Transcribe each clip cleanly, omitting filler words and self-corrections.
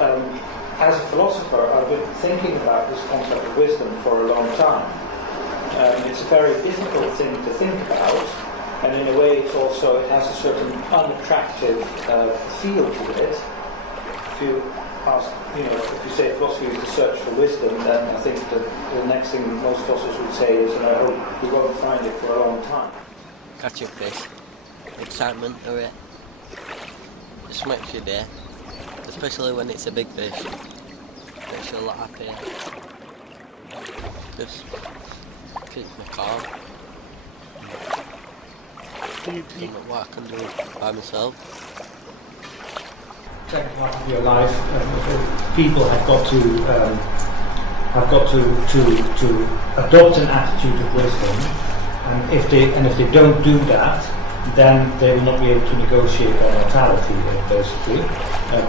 as a philosopher, I've been thinking about this concept of wisdom for a long time. It's a very difficult thing to think about, and in a way it has a certain unattractive feel to it. If you ask, if you say philosophy is the search for wisdom, then I think the next thing most philosophers would say is, and I hope we won't find it for a long time. Catch a fish, excitement of it, just makes your day, especially when it's a big fish. Makes you a lot happier. Just keeps me calm. What I can do by myself. Second part of your life, people have got to adopt an attitude of wisdom, and if they don't do that, then they will not be able to negotiate their mortality, basically.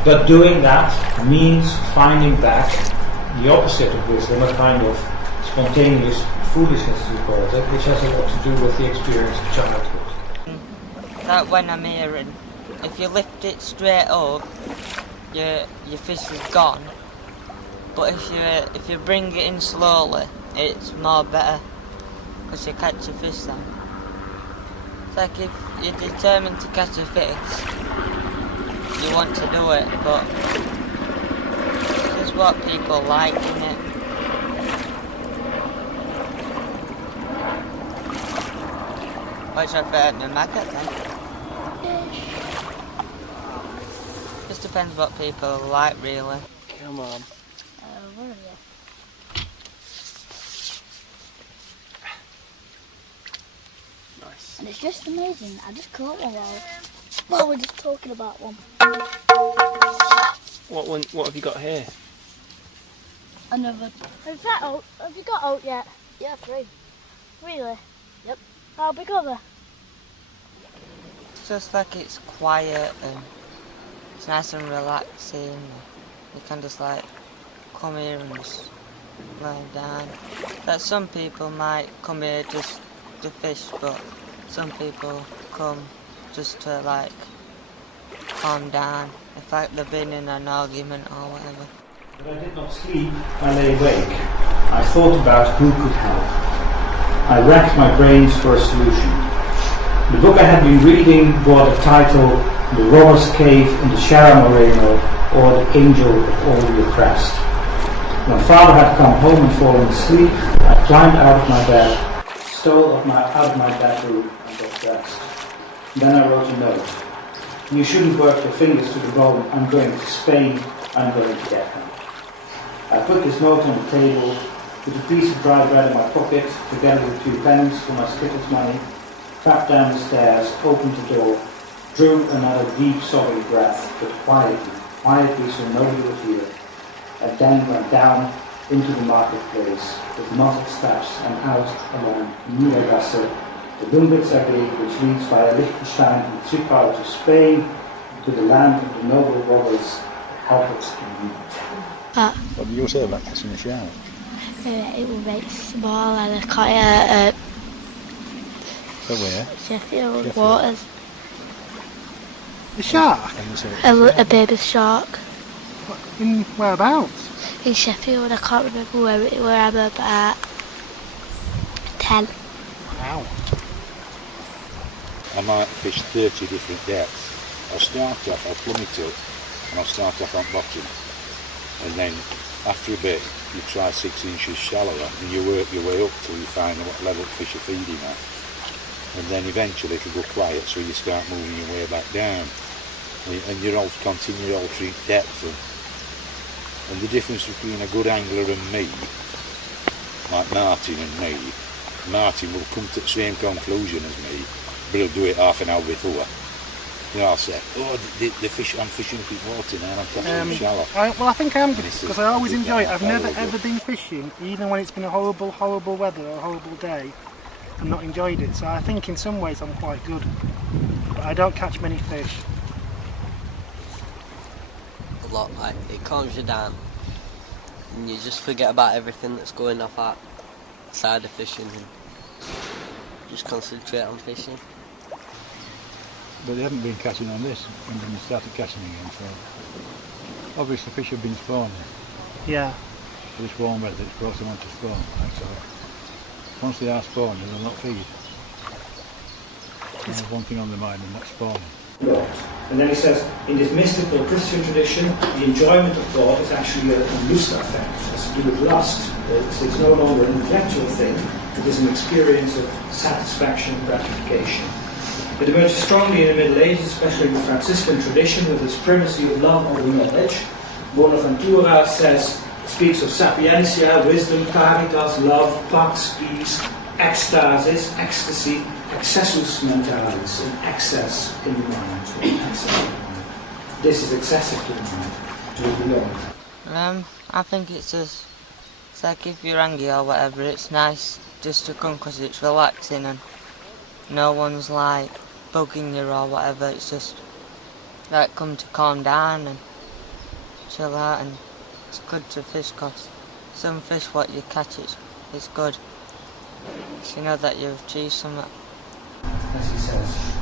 But doing that means finding back the opposite of wisdom, a kind of spontaneous foolishness, as we call it, which has a lot to do with the experience of childhood. Like when I'm hearing, if you lift it straight up, your fish is gone. But if you bring it in slowly, it's more better, because you catch a fish then. It's like if you're determined to catch a fish, you want to do it, but it's what people like, innit? Which I've heard in the market then. Just depends what people like, really. Come on. Where are you? Nice. And it's just amazing. I just caught one while we're just talking about one. What have you got here? Another. Is that oat? Have you got oat yet? Yeah, 3. Really? Yep. How big are they? It's just like it's quiet and it's nice and relaxing. You can just like come here and just lie down. Like some people might come here just to fish, but some people come just to like calm down. If like they've been in an argument or whatever. But I did not sleep. I lay awake. I thought about who could help. I racked my brains for a solution. The book I had been reading bore the title The Robber's Cave in the Sierra Moreno, or The Angel of All the Oppressed. When Father had come home and fallen asleep, I climbed out of my bed, stole out of my bedroom and got dressed. Then I wrote a note. You shouldn't work your fingers to the bone. I'm going to Spain. I'm going to get him. I put this note on the table, put a piece of dry bread in my pocket, together with 2 pennies for my Skittles money, crept down the stairs, opened the door, drew another deep sobbing breath, but quietly so nobody would hear. I then went down into the marketplace with muffled steps and out along Niedergasse, the Lumbitzallee, which leads via Liechtenstein and Zypern to Spain, to the land of the noble robbers, helpless in need. What did you say about catching a shark? It was very small and I caught So where? Sheffield waters. A shark? A baby shark. In whereabouts? In Sheffield, I can't remember where I'm about 10. Wow. I might fish 30 different depths. I'll start off, I'll plummet it, and I'll start off on bottom. And then after a bit, you try 6 inches shallower, and you work your way up till you find what level fish are feeding at. And then eventually it'll go quiet, so you start moving your way back down. And you're all continue altering depth. And the difference between a good angler and me, like Martin and me, Martin will come to the same conclusion as me, but he'll do it half an hour before. You know, I'll say, the fish, I'm fishing up in water now, I'm catching them shallow. I think I am good, because I always enjoy it. I've never ever been fishing, even when it's been a horrible, horrible weather or a horrible day, and not enjoyed it. So I think in some ways I'm quite good, but I don't catch many fish. A lot, like, it calms you down, and you just forget about everything that's going off outside of fishing, and just concentrate on fishing. But they haven't been catching on this when we started catching again, so Obviously fish have been spawning. Yeah. This warm weather it's brought them on to spawn. Right? So once they are spawning they'll not feed. They have one thing on their mind and that's spawning. God. And then he says, in this mystical Christian tradition, the enjoyment of God is actually a lust effect. It has to do with lust. It's no longer an intellectual thing. It is an experience of satisfaction and gratification. It emerged strongly in the Middle Ages, especially in the Franciscan tradition, with its primacy of love over knowledge. Bonaventura speaks of sapientia, wisdom, caritas, love, pax, peace, ecstasis, ecstasy, excessus mentalis, an excess in the mind. This is excessive to the mind, to the beyond. I think it's like if you're angry or whatever, it's nice just to come because it's relaxing and no one's like bugging you or whatever. It's just like come to calm down and chill out, and it's good to fish because some fish what you catch it's good. So you know that you've achieved something. As he says.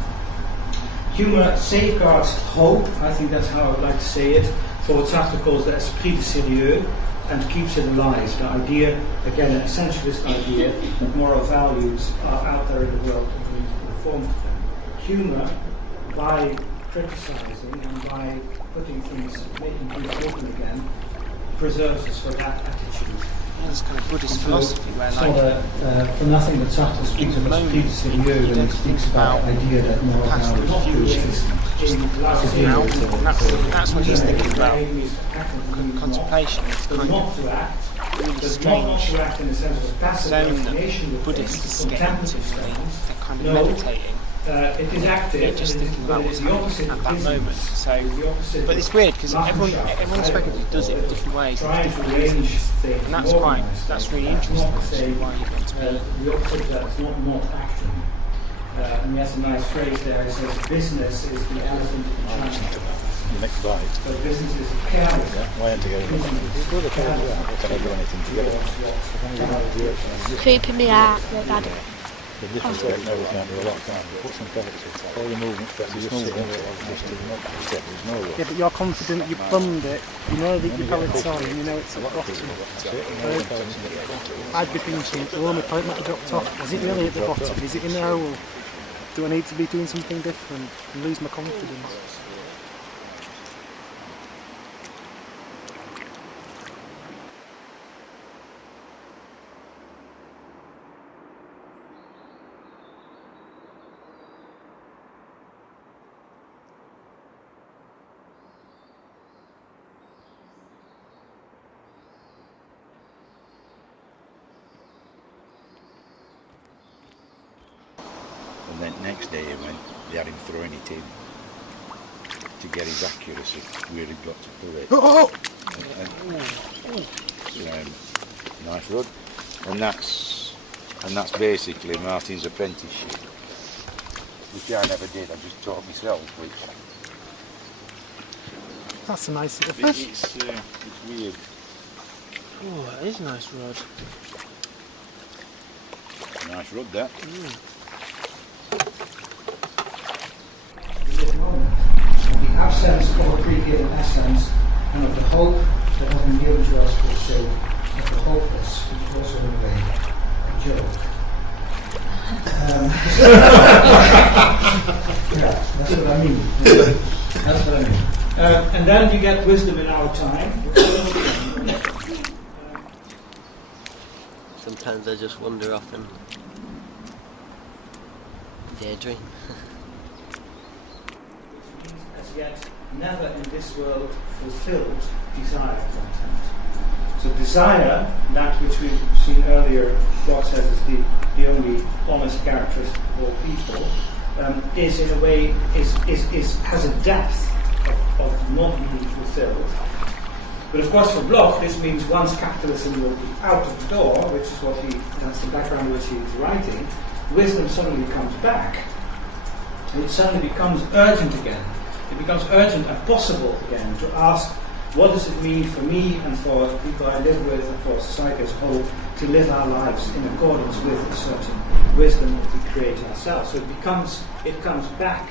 Humour safeguards hope, I think that's how I would like to say it, for what Sartre calls the esprit de sérieux, and keeps it alive. The idea, again, an essentialist idea, that moral values are out there in the world and we need to conform to them. Humour, by criticising and by putting things, making things open again, preserves us for that attitude. It's kind of Buddhist philosophy where it's like not for nothing that Sartre speaks of esprit de sérieux when he speaks about the idea that moral values that's what he's thinking about. Contemplation is kind of really strange zone that Buddhists get into. They're kind of meditating. They're just thinking about what's happening at that moment. So, but it's weird because everyone supposedly does it in different ways and for different reasons, and that's really interesting. Actually, why you got to be. The opposite of that is not acting. And he has a nice phrase there. He says, "Business is the elephant in China." The next bite. So business is careless. Why aren't together? It's good if I don't do anything together. Creeping me out, Daddy. The difference is now we can't do a lot, can't we? Put some character. All the movements that you just see. Yeah, but you're confident you plumbed it, you know that your pellet's on, you know it's at the bottom. I'd be thinking, oh, my pellet might have dropped off. Is it really at the bottom? Is it in the hole? Do I need to be doing something different and lose my confidence? And then next day they had him throwing it in to get his accuracy where he got to pull it. Nice rod. And that's basically Martin's apprenticeship, which I never did. I just taught myself. That's a nice little fish. It's weird. Oh, that is a nice rod. Nice rod that. The absence of a pre-given essence and of the hope that has been given to us for the sake of the hopeless, which is also in a way a joke. Yeah, that's what I mean. That's what I mean. And then you get wisdom in our time. Sometimes I just wander off and daydream. As yet, never in this world fulfilled desire content. So desire, that which we've seen earlier, God says is the only honest characteristic of all people, is in a way has a depth of not being fulfilled. But of course for Bloch this means once capitalism will be out of the door, which is that's the background in which he is writing, wisdom suddenly comes back. And it suddenly becomes urgent again. It becomes urgent and possible again to ask, what does it mean for me and for the people I live with and for society as a whole to live our lives in accordance with a certain wisdom that we create ourselves. So it comes back